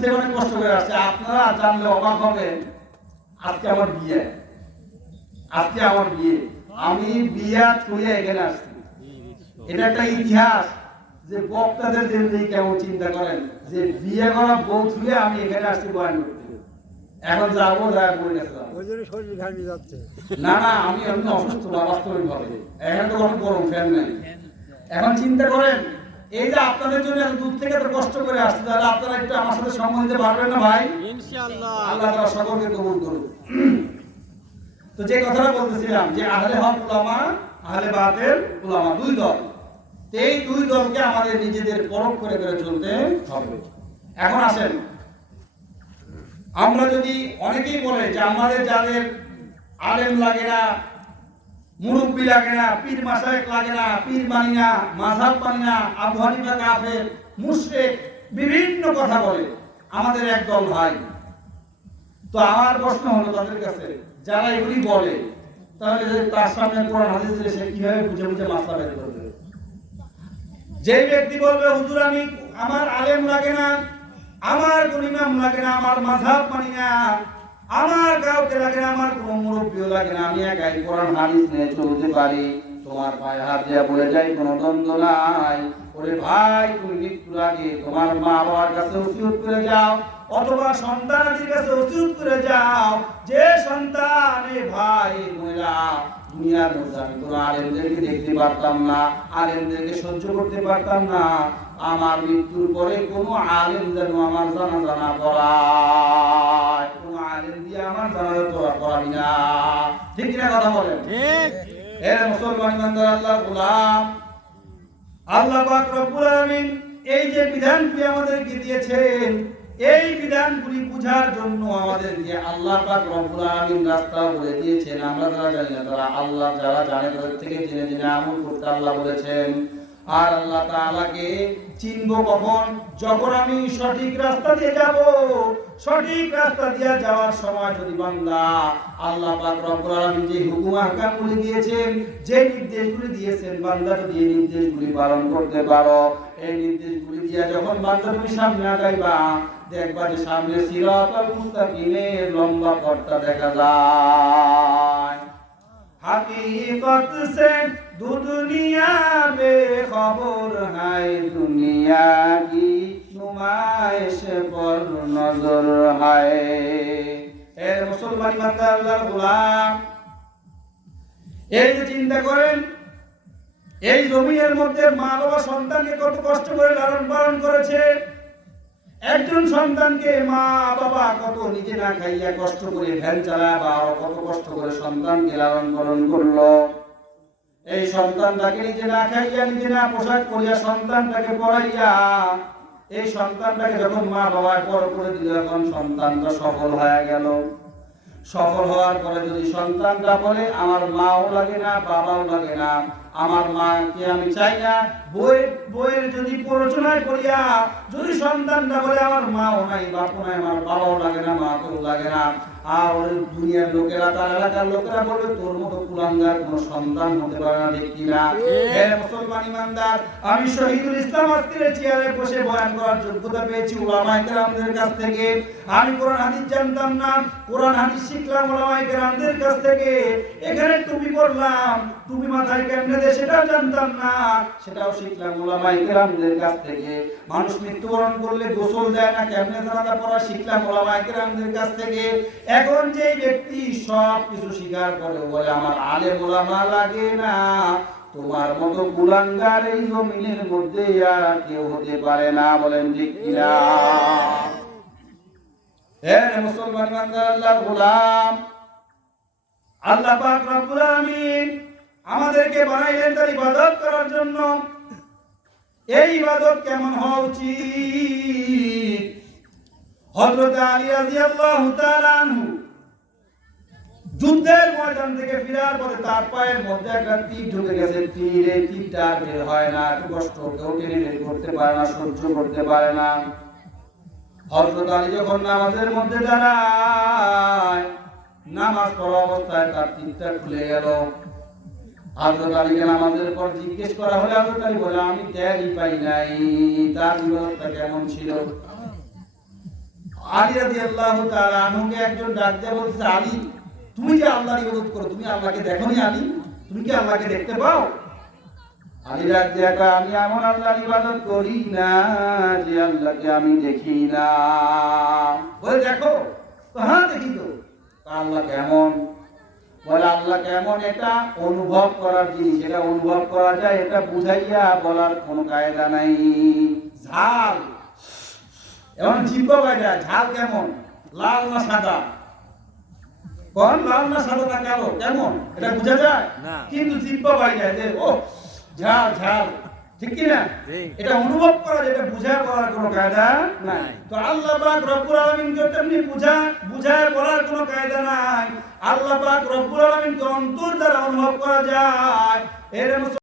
থেকে অনেক কষ্ট করে আসছে। আপনারা জানলে অবাক হবেন আজকে আমার বিয়ে। আজকে আমার বিয়ে। আমি বিয়া ছুঁয়ে এখানে আসছি। এটা একটা ইতিহাস যে বক্তাদের কেমন চিন্তা করেন যে বিয়ে করা বউ ছুঁয়ে আমি এখানে আসছি বয়ান করতে। এখন যাব দেখা করে না না আমি অসুস্থ না বাস্তবিক ভাবে। এখানে তো কোনো গরম ফ্যান নেই। এখন চিন্তা করেন এই যে আপনাদের জন্য এত দূর থেকে এত কষ্ট করে আসছে তাহলে আপনারা একটু আমার সাথে সঙ্গ দিতে পারবেন না ভাই? ইনশাআল্লাহ। আল্লাহ তাআলা সকলকে কবুল করুন তো যে কথাটা বলতেছিলাম যে আহলে হক উলামা আহলে বাতেল উলামা দুই দল। এই দুই দলকে আমাদের নিজেদের পরখ করে করে চলতে হবে। এখন আসেন। আমরা যদি অনেকেই বলে যে আমাদের যাদের আলেম লাগে না মুরব্বী লাগে না, পীর মাসায়েক লাগে না, পীর মানি না মাঝাব মানি না, আবু হানিফা কাফের, মুশরিক বিভিন্ন কথা বলে আমাদের একদল ভাই। তো আমার প্রশ্ন হলো তাদের কাছে, যারা এগুলি বলে, তাহলে তার সামনে কোরআন হাদিস সে কীভাবে বুঝে বুঝে মাসলা বের করবে যে ব্যক্তি বলবে, হুজুর, আমি আমার আলেম লাগে না, আমার ইমাম লাগে না, আমার মাযহাব মানি না আমার কোন মুরব্বিও লাগে না, আমি একাই কোরআন, হাদিস নিয়ে চলতে পারি। তোমার পায়ে হাত দিয়া বলে যাই, কোনো দ্বন্দ্ব নাই। ওরে ভাই, তুমি মৃত্যুর আগে তোমার মা বাবার কাছে ওসিয়ত করে যাও, অথবা সন্তানের কাছে ওসিয়ত করে যাও। যে সন্তান, এ ভাই, মহিলা দুনিয়ার মধ্যে আমি কোনো আলেমদেরকে দেখতে পারতাম না আলেমদেরকে সহ্য করতে পারতাম না। আমার মৃত্যুর পরে কোনো আলেম যেন আমার জানা জানা পড়ায় কোনো আলেম দিয়ে আমার জানা তোরা পড়াবি না। ঠিক কিনা কথা বলেন? ঠিক। এ মুসলমান ইমানদার আল্লাহ গোলাম আল্লাহ পাক রব্বুল আলামিন এই যে বিধানগুলি আমাদেরকে দিয়েছেন এই বিধানগুলি বুঝার জন্য আমাদেরকে আল্লাহ পাক রব্বুল আলামিন রাস্তা বলে দিয়েছেন। আমরা যারা জানি না, তারা আল্লাহ যারা জানে তাদের থেকে জেনে জেনে আমল করতে আল্লাহ বলেছেন। আর আল্লাহ তাআলাকে চিনবো কখন? যখন আমি সঠিক রাস্তা দিয়ে যাব। সঠিক রাস্তা দিয়ে যাওয়ার সময় যদি বান্দা আল্লাহ পাক রব্বুল আলামিন যে হুকুম আহকামগুলি দিয়েছেন, যে নির্দেশগুলি দিয়েছেন, বান্দা যদি এই নির্দেশগুলি পালন করতে পারো, এই নির্দেশগুলি দিয়ে যখন বান্দা তুমি সামনে আগাইবা, দেখবা যে সামনে সিরাতাল মুস্তাকিমের লম্বা পথটা দেখা যায়। দু দুনিয়া বে খবর হাই দুনিয়া কি তোমায় সে পর নজর হায়। এর মুসলমান ইমানদার গোলাম। এই যে চিন্তা করেন, এই জমিনের মধ্যে মা বাবা সন্তানকে কত কষ্ট করে লালন পালন করেছে। একজন সন্তানকে মা বাবা কত নিজে না খাইয়া কষ্ট করে ভ্যান চালা বা কত কষ্ট করে সন্তানকে লালন পালন করল। এই সন্তানটাকে নিজে না খাইয়া, নিজে না পোশাক করিয়া সন্তানটাকে পড়াইয়া, এই সন্তানটাকে যখন মা বাবার পর করে দিল এখন সন্তানটা সফল হয়ে গেল। সফল হওয়ার পরে যদি সন্তানটা বলে, আমার মাও লাগে না, বাবাও লাগে না আমার মাকে আমি চাই না। বই, বইয়ের যদি প্ররোচনায় করিয়া যদি সন্তানটা বলে, আমার মাও নাই, বাপও নাই, আমার বাবাও লাগে না, মাকেও লাগে না। আর দুনিয়ার লোকেরা, তার এলাকার লোকেরা বলবে, তোর মতো কুলাঙ্গার সন্তান হতে পারে না কিনা হে মুসলমান ইমানদার, আমি শহীদুল ইসলাম আজকের চেয়ারে বসে বয়ান করার যোগ্যতা পেয়েছি কেরামদের কাছ থেকে। আমি কোরআন হাদিস জানতাম না, কোরআন হাদিস শিখলাম ওলামায়ে কেরামদের কাছ থেকে। এখানে টুপি পরলাম টুপি মাথায় কেমনে দেয় সেটাও জানতাম না। সেটাও শিখলাম ওলামায়ে কেরামদের কাছ থেকে। মানুষ মৃত্যুবরণ করলে গোসল দেয় না, কেমনে জানাজা পড়া শিখলাম ওলামায়ে কেরামদের কাছ থেকে। এখন যে ব্যক্তি সব কিছু স্বীকার করে বলে, আমার আলেম ওলামা লাগে না। তোমার মতো কুলাঙ্গার এই জমিনের মধ্যে আর কেউ হতে পারে না। বলেন ঠিক কিনা? হে মুসলমান আল্লাহ গোলাম। আল্লাহ পাক রব্বুল আলামিন আমাদেরকে বানাইলেন তার ইবাদত করার জন্য। এই ইবাদত কেমন হওয়া উচিত? হযরত আলী রাদিয়াল্লাহু তাআলা আনহু যুদ্ধের ময়দান থেকে ফেরার পরে তার পায়ের মধ্যে একটা তীর ঢুকে গেছে। তীর এই তীরটা বের হয় না কষ্ট। কেউ টেনে বের করতে পারে না, সহ্য করতে পারে না। হযরত আলী যখন নামাজের মধ্যে দাঁড়ায়, নামাজ পড়া অবস্থায় তার তীরটা খুলে গেল। নামাজের পর জিজ্ঞেস করা হলে হযরত আলী বলে আমি টেরই পাই নাই। তার বিপদটা কেমন ছিল? আলী রাদিয়াল্লাহু তাআলা আনহুকে একজন বলছে তুমি যে ইবাদত তুমি আল্লাহকে আলী? তুমি কি আল্লাহকে দেখতে পাও? আমি এমন ইবাদত করি না যে আল্লাহকে আমি দেখি না। দেখো, তো হ্যাঁ দেখি তো আল্লাহ কেমন? বলে আল্লাহ কেমন এটা অনুভব করার জিনিস এটা অনুভব করা যায় এটা বুঝাইয়া বলার কোনো কায়দা নাই। ঝাল। এমন জিব্বা বাইরা ঝাল কেমন? লাল না সাদা? কোন লাল না সাদা না কালো? কেমন? এটা বোঝা যায়? না। কিন্তু জিব্বা বাইরা যে ও ঝাল ঝাল। ঠিক কি না এটা অনুভব করা যেটা বুঝা করার কোনো কায়দা নাই। তো আল্লাহ পাক রব্বুল আলামিনকে তেমনি বুঝা বুঝায় করার কোনো কায়দা নাই। আল্লাহ পাক রব্বুল আলামিনকে অন্তর দ্বারা অনুভব করা যায়। এর